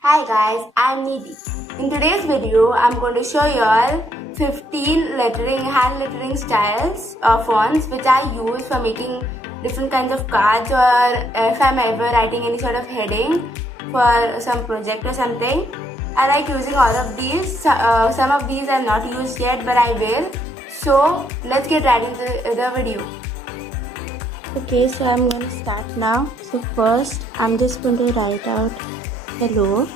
Hi guys, I'm Nidhi. In today's video, I'm going to show you all 15 hand lettering styles or fonts which I use for making different kinds of cards, or if I'm ever writing any sort of heading for some project or something. I like using all of these. Some of these I've not used yet, but I will. So let's get right into the video. Okay, so I'm going to start now. So first, I'm just going to write out hello.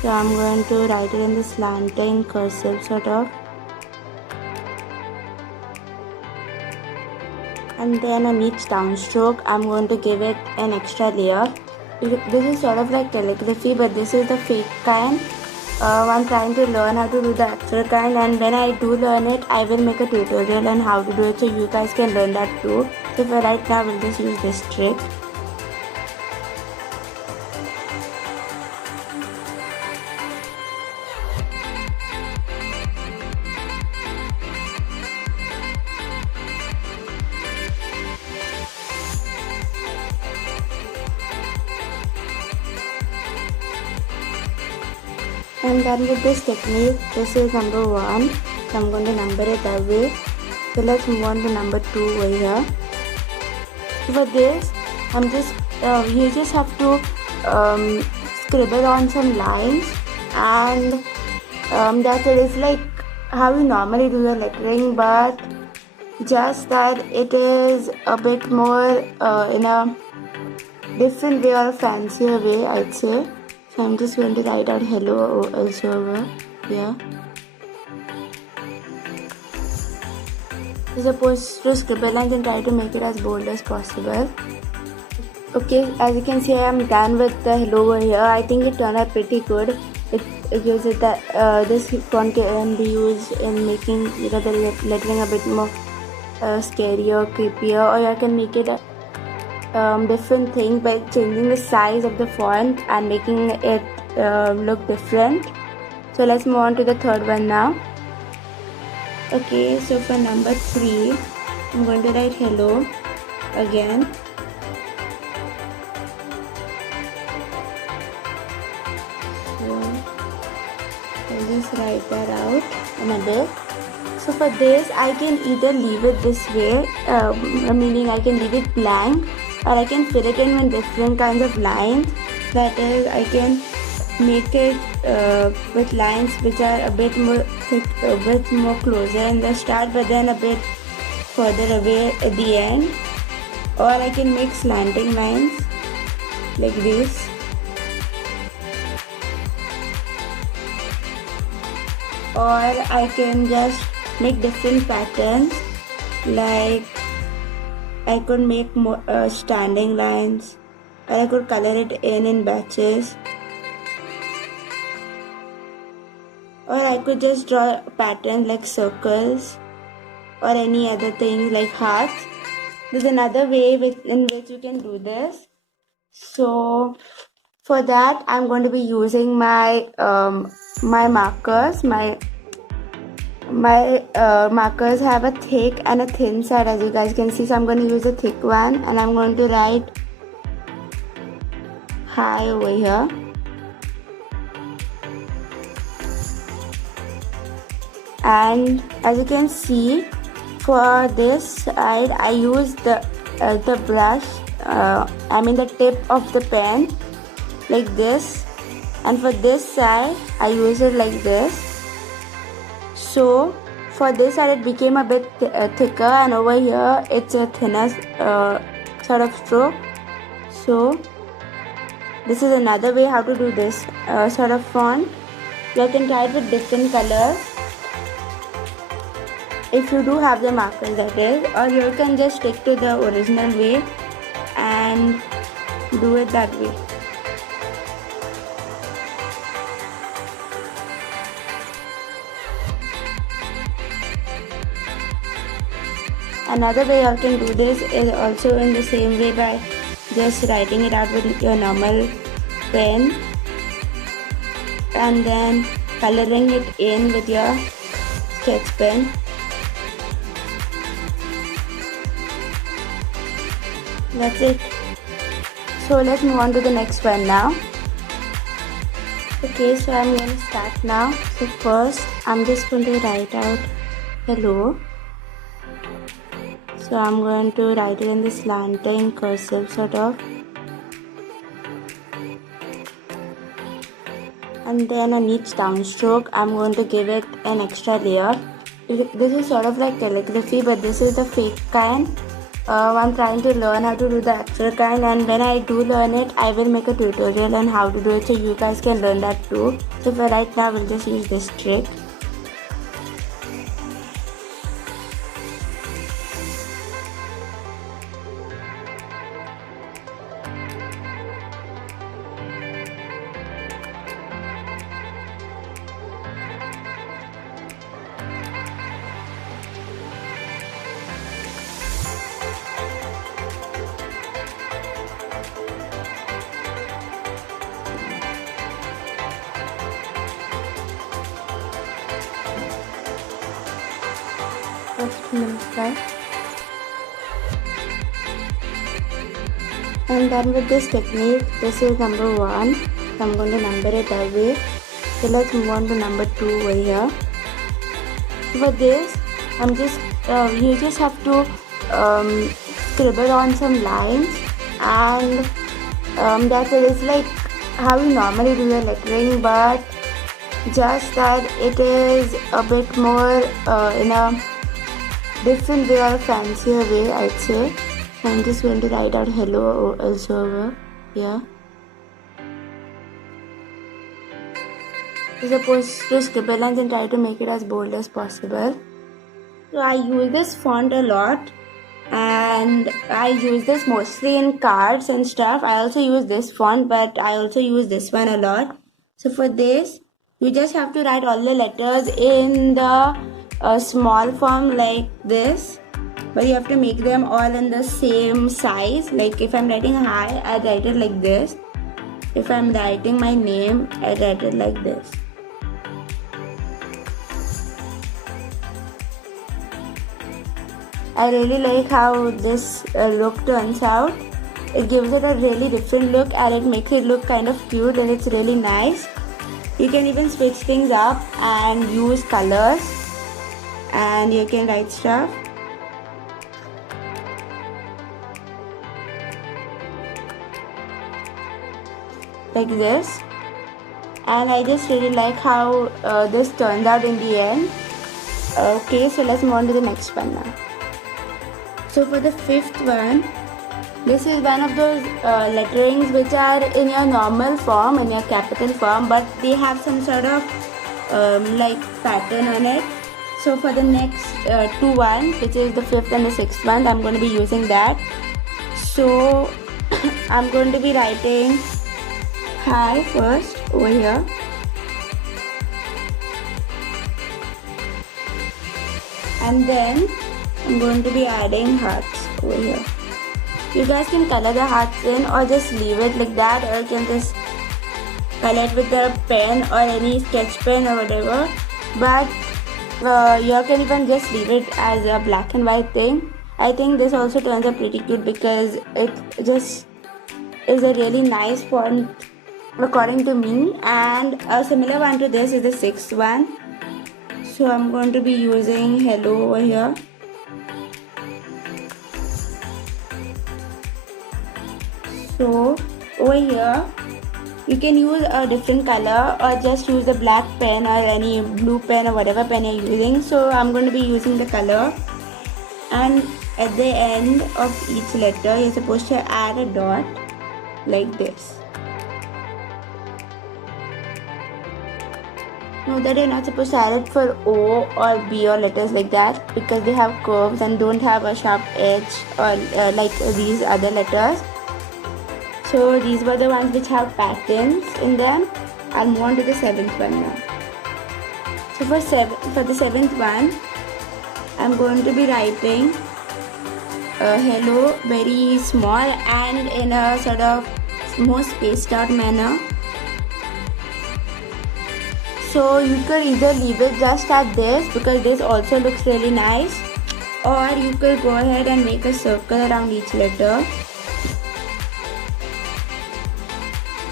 So I'm going to write it in the slanting cursive sort of. And then on each downstroke, I'm going to give it an extra layer. This is sort of like calligraphy, but this is the fake kind. I'm trying to learn how to do the actual kind, and when I do learn it, I will make a tutorial on how to do it so you guys can learn that too. So for right now, we'll just use this trick. I'm done with this technique. This is number 1. So I'm going to number it that way. So let's move on to number 2 over here. For this, you just have to scribble on some lines, and that's it. It's like how you normally do your lettering, but just that it is a bit more in a different way or a fancier way, I'd say. So I'm just going to write out hello also over here. You're supposed to scribble lines and try to make it as bold as possible. Okay, as you can see, I am done with the hello over here. I think it turned out pretty good. It gives it that this font can be used in making the lettering a bit more scary or creepier, or you can make it different things by changing the size of the font and making it look different. So let's move on to the third one now. Okay, so for number 3, I'm going to write hello again. So I'll just write that out in a bit. So for this, I can either leave it this way, meaning I can leave it blank, or I can fill it in with different kinds of lines. That is, I can make it with lines which are a bit more thick, a bit more closer in the start, but then a bit further away at the end. Or I can make slanting lines like this. Or I can just make different patterns, like I could make more standing lines, or I could color it in batches, or I could just draw patterns like circles or any other thing like hearts. There's another way in which you can do this. So for that, I'm going to be using my markers. My markers have a thick and a thin side, as you guys can see. So I'm going to use a thick one, and I'm going to write hi over here. And as you can see, for this side, I use the brush, the tip of the pen like this, and for this side, I use it like this. So for this side, it became a bit thicker, and over here it's a thinner sort of stroke. So this is another way how to do this sort of font. You can try it with different colors if you do have the markers, that is, or you can just stick to the original way and do it that way. Another way you can do this is also in the same way, by just writing it out with your normal pen and then coloring it in with your sketch pen. That's it. So let's move on to the next one now. Okay, so I'm going to start now. So first, I'm just going to write out hello. So I'm going to write it in the slanting cursive sort of. And then on each downstroke, I'm going to give it an extra layer. This is sort of like calligraphy, but this is the fake kind. I'm trying to learn how to do the actual kind, and when I do learn it, I will make a tutorial on how to do it so you guys can learn that too. So for right now, we'll just use this trick. First number. And then with this technique, this is number 1. So I'm going to number it that way. So let's move on to number 2 over here. For this, you just have to scribble on some lines, and that's it. It's like how we normally do the lettering, but just that it is a bit more in a different way or a fancier way, I'd say. I'm just going to write out hello also over here. You're supposed to scribble lines and try to make it as bold as possible. So I use this font a lot, and I use this mostly in cards and stuff. I also use this font, but I also use this one a lot. So for this, you just have to write all the letters in the small form like this, but you have to make them all in the same size. Like if I'm writing hi, I write it like this. If I'm writing my name, I write it like this. I really like how this look turns out. It gives it a really different look, and it makes it look kind of cute, and it's really nice. You can even switch things up and use colors, and you can write stuff. Like this. And I just really like how this turned out in the end. Okay, so let's move on to the next one now. So for the 5th one, this is one of those letterings which are in your normal form, in your capital form, but they have some sort of like pattern on it. So for the next 2 ones, which is the 5th and the 6th one, I'm going to be using that. So I'm going to be writing hi first over here. And then I'm going to be adding hearts over here. You guys can color the hearts in or just leave it like that, or you can just color it with a pen or any sketch pen or whatever. But you can even just leave it as a black and white thing. I think this also turns out pretty cute because it just is a really nice font according to me. And a similar one to this is the 6th one. So I'm going to be using hello over here. So over here, you can use a different color or just use a black pen or any blue pen or whatever pen you're using. So I'm going to be using the color, and at the end of each letter you're supposed to add a dot like this. Know that you're not supposed to add it for O or B or letters like that because they have curves and don't have a sharp edge or like these other letters. So these were the ones which have patterns in them. I'll move on to the 7th one now. So for the 7th one, I'm going to be writing hello very small and in a sort of more spaced out manner. So you could either leave it just at this because this also looks really nice, or you could go ahead and make a circle around each letter.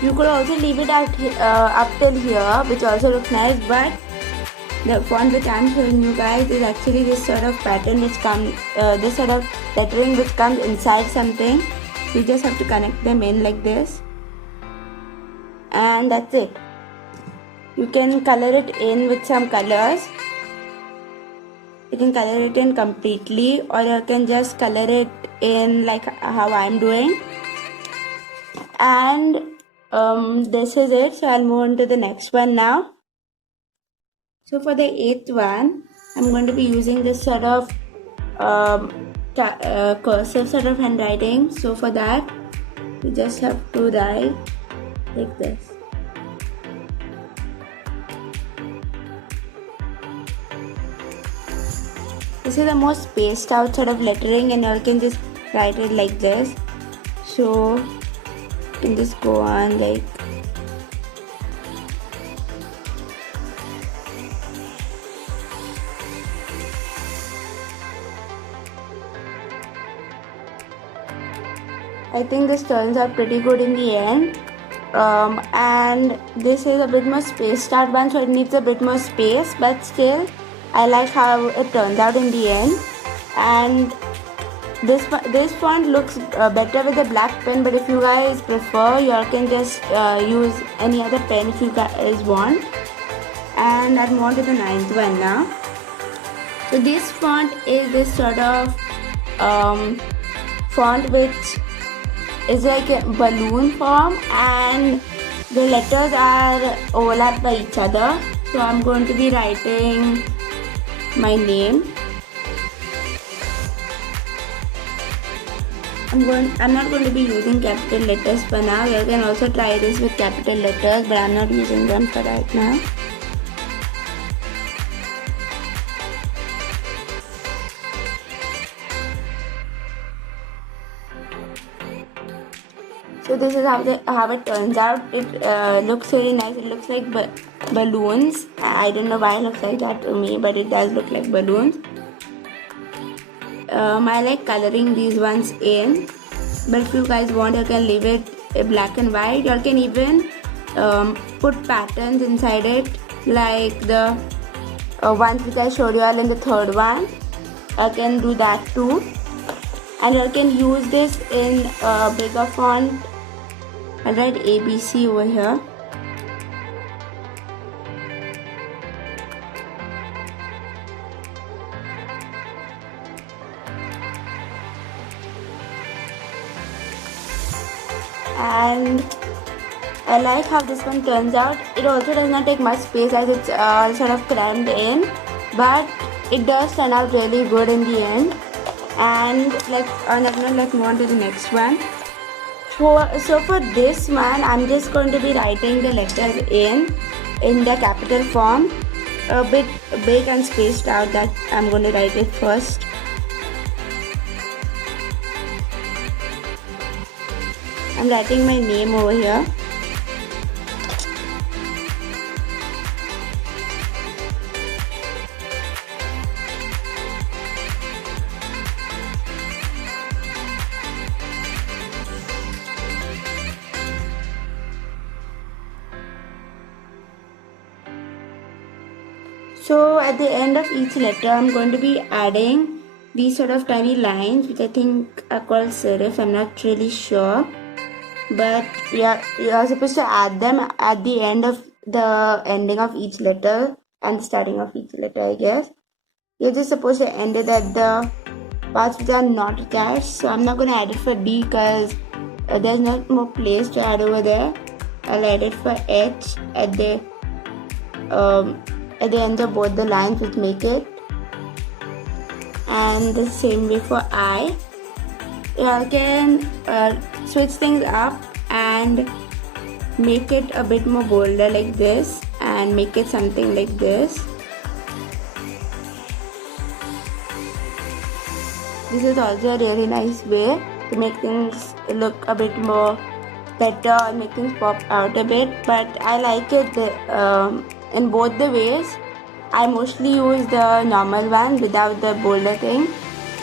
You could also leave it at up till here, which also looks nice, but the font which I'm showing you guys is actually this sort of pattern which comes, this sort of lettering which comes inside something. You just have to connect them in like this, and that's it. You can color it in with some colors. You can color it in completely, or you can just color it in like how I'm doing. And this is it. So I'll move on to the next one now. So for the 8th one, I'm going to be using this sort of cursive sort of handwriting. So for that, you just have to write like this. This is the most spaced out sort of lettering, and you can just write it like this. So you can just go on like I think this turns out pretty good in the end. And this is a bit more spaced out one, so it needs a bit more space, but still I like how it turns out in the end. And this font looks better with a black pen, but if you guys prefer, you can just use any other pen if you guys want. And I'll move on to the 9th one now. So this font is this sort of font which is like a balloon form, and the letters are overlapped by each other. So I'm going to be writing my name. I'm not going to be using capital letters for now. You can also try this with capital letters, but I'm not using them for right now. So this is how it turns out. It looks really nice. It looks like balloons. I don't know why it looks like that to me, but it does look like balloons. I like coloring these ones in, but if you guys want, you can leave it black and white. You can even put patterns inside it, like the ones which I showed you all in the 3rd one. I can do that too, and you can use this in a bigger font. I'll write ABC over here. And I like how this one turns out. It also does not take much space as it's sort of crammed in, but it does turn out really good in the end. And let's move on to the next one. So for this one, I'm just going to be writing the letters in the capital form, a bit big and spaced out. That I'm going to write it first. I'm writing my name over here. So at the end of each letter, I'm going to be adding these sort of tiny lines, which I think are called serifs. I'm not really sure, but you are supposed to add them at the ending of each letter and the starting of each letter, I guess. You're just supposed to end it at the parts which are not attached. So I'm not going to add it for D because there's not more place to add over there. I'll add it for H at the end of both the lines which make it, and the same way for I. You can switch things up and make it a bit more bolder like this, and make it something like this. This is also a really nice way to make things look a bit more better and make things pop out a bit, but I like it in both the ways. I mostly use the normal one without the bolder thing,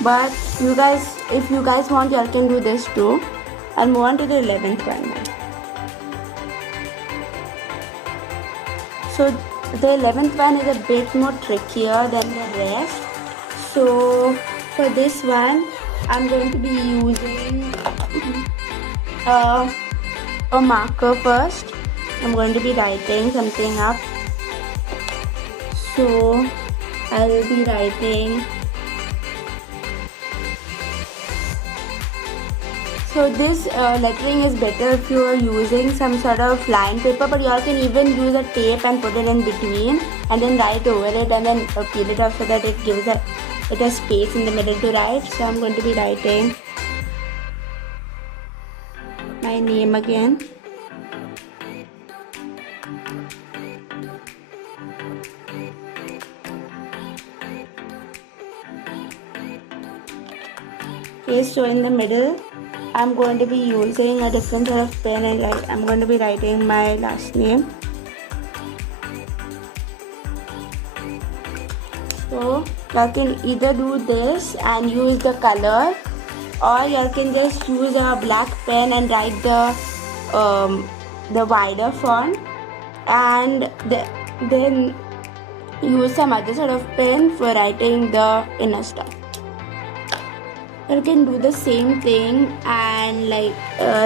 but if you guys want, you can do this too. I'll move on to the 11th one now. So the 11th one is a bit more trickier than the rest. So for this one, I'm going to be using a marker first. I'm going to be writing something up. So I will be writing. So this lettering is better if you are using some sort of line paper, but you all can even use a tape and put it in between and then write over it and then peel it off so that it gives it a space in the middle to write. So I'm going to be writing my name again. Okay, so in the middle, I'm going to be using a different sort of pen and like I'm going to be writing my last name. So you can either do this and use the color, or you can just use a black pen and write the wider font, and then use some other sort of pen for writing the inner stuff. You can do the same thing and like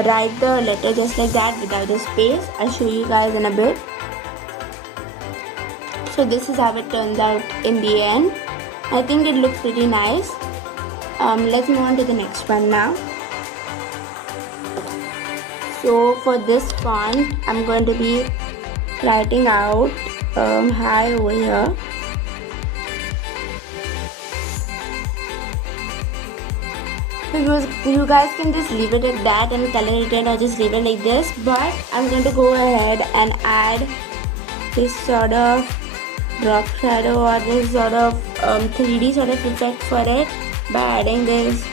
write the letter just like that without a space. I'll show you guys in a bit. So this is how it turns out in the end. I think it looks pretty nice. Let's move on to the next one now. So for this font, I'm going to be writing out hi over here. So you guys can just leave it like that and color it in, or just leave it like this, but I'm going to go ahead and add this sort of drop shadow or this sort of 3D sort of effect for it by adding these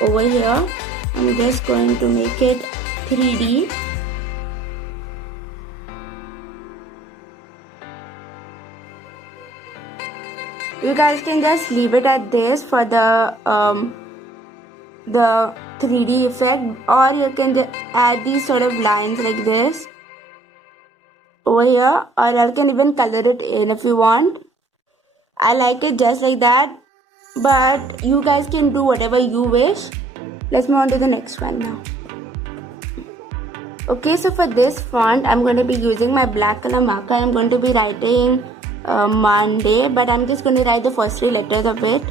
over here. I'm just going to make it 3D. You guys can just leave it at this for the 3D effect, or you can just add these sort of lines like this over here, or you can even color it in if you want. I like it just like that, but you guys can do whatever you wish. Let's move on to the next one now. Okay, so for this font, I'm going to be using my black color marker. I'm going to be writing Monday, but I'm just going to write the first 3 letters of it.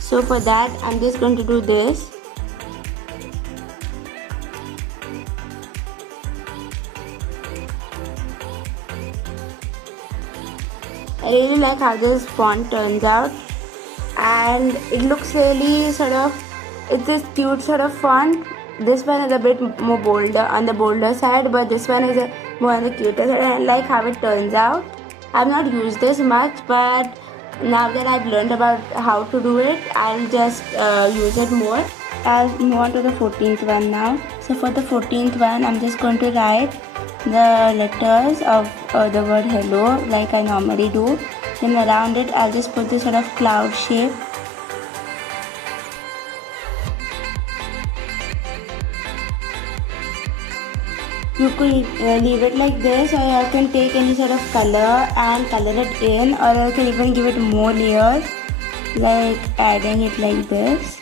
So for that, I'm just going to do this. I really like how this font turns out, and it looks really sort of, it's this cute sort of font. This one is a bit more bolder, on the bolder side, but this one is more on the cuter side. I like how it turns out. I've not used this much, but now that I've learned about how to do it, I'll just use it more. I'll move on to the 14th one now. So for the 14th one, I'm just going to write the letters of the word hello like I normally do. Then around it, I'll just put this sort of cloud shape. You could leave it like this, or you can take any sort of color and color it in, or you can even give it more layers, like adding it like this.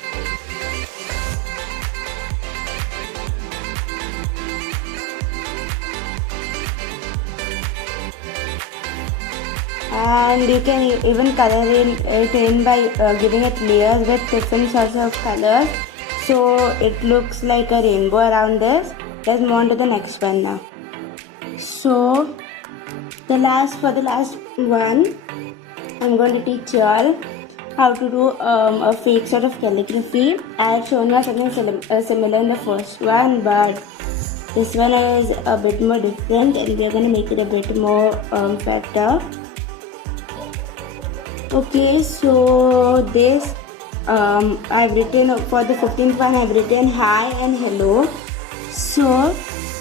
And you can even color it in by giving it layers with different sorts of colors, so it looks like a rainbow around this. Let's move on to the next one now. So for the last one, I'm going to teach you all how to do a fake sort of calligraphy. I have shown you something similar in the first one, but this one is a bit more different, and we are going to make it a bit more better. Okay, so this I've written for the 15th one. I've written hi and hello. So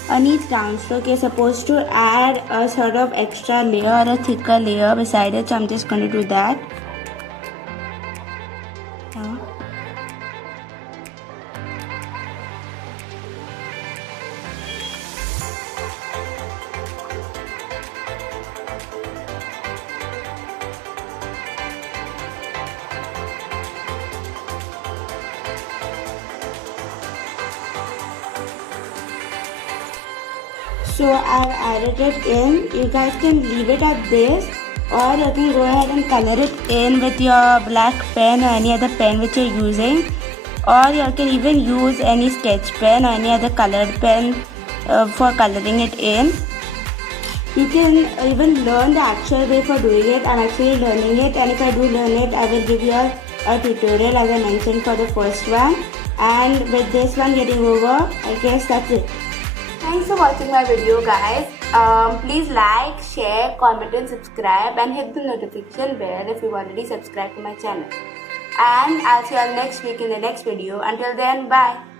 on each downstroke, you're supposed to add a sort of extra layer or a thicker layer beside it. So I'm just going to do that. So I've added it in. You guys can leave it at this, or you can go ahead and color it in with your black pen or any other pen which you're using, or you can even use any sketch pen or any other colored pen for coloring it in. You can even learn the actual way for doing it. I'm actually learning it, and if I do learn it, I will give you a tutorial as I mentioned for the first one. And with this one getting over, I guess that's it. Thanks for watching my video, guys. Please like, share, comment and subscribe, and hit the notification bell if you've already subscribed to my channel. And I'll see you all next week in the next video. Until then, bye.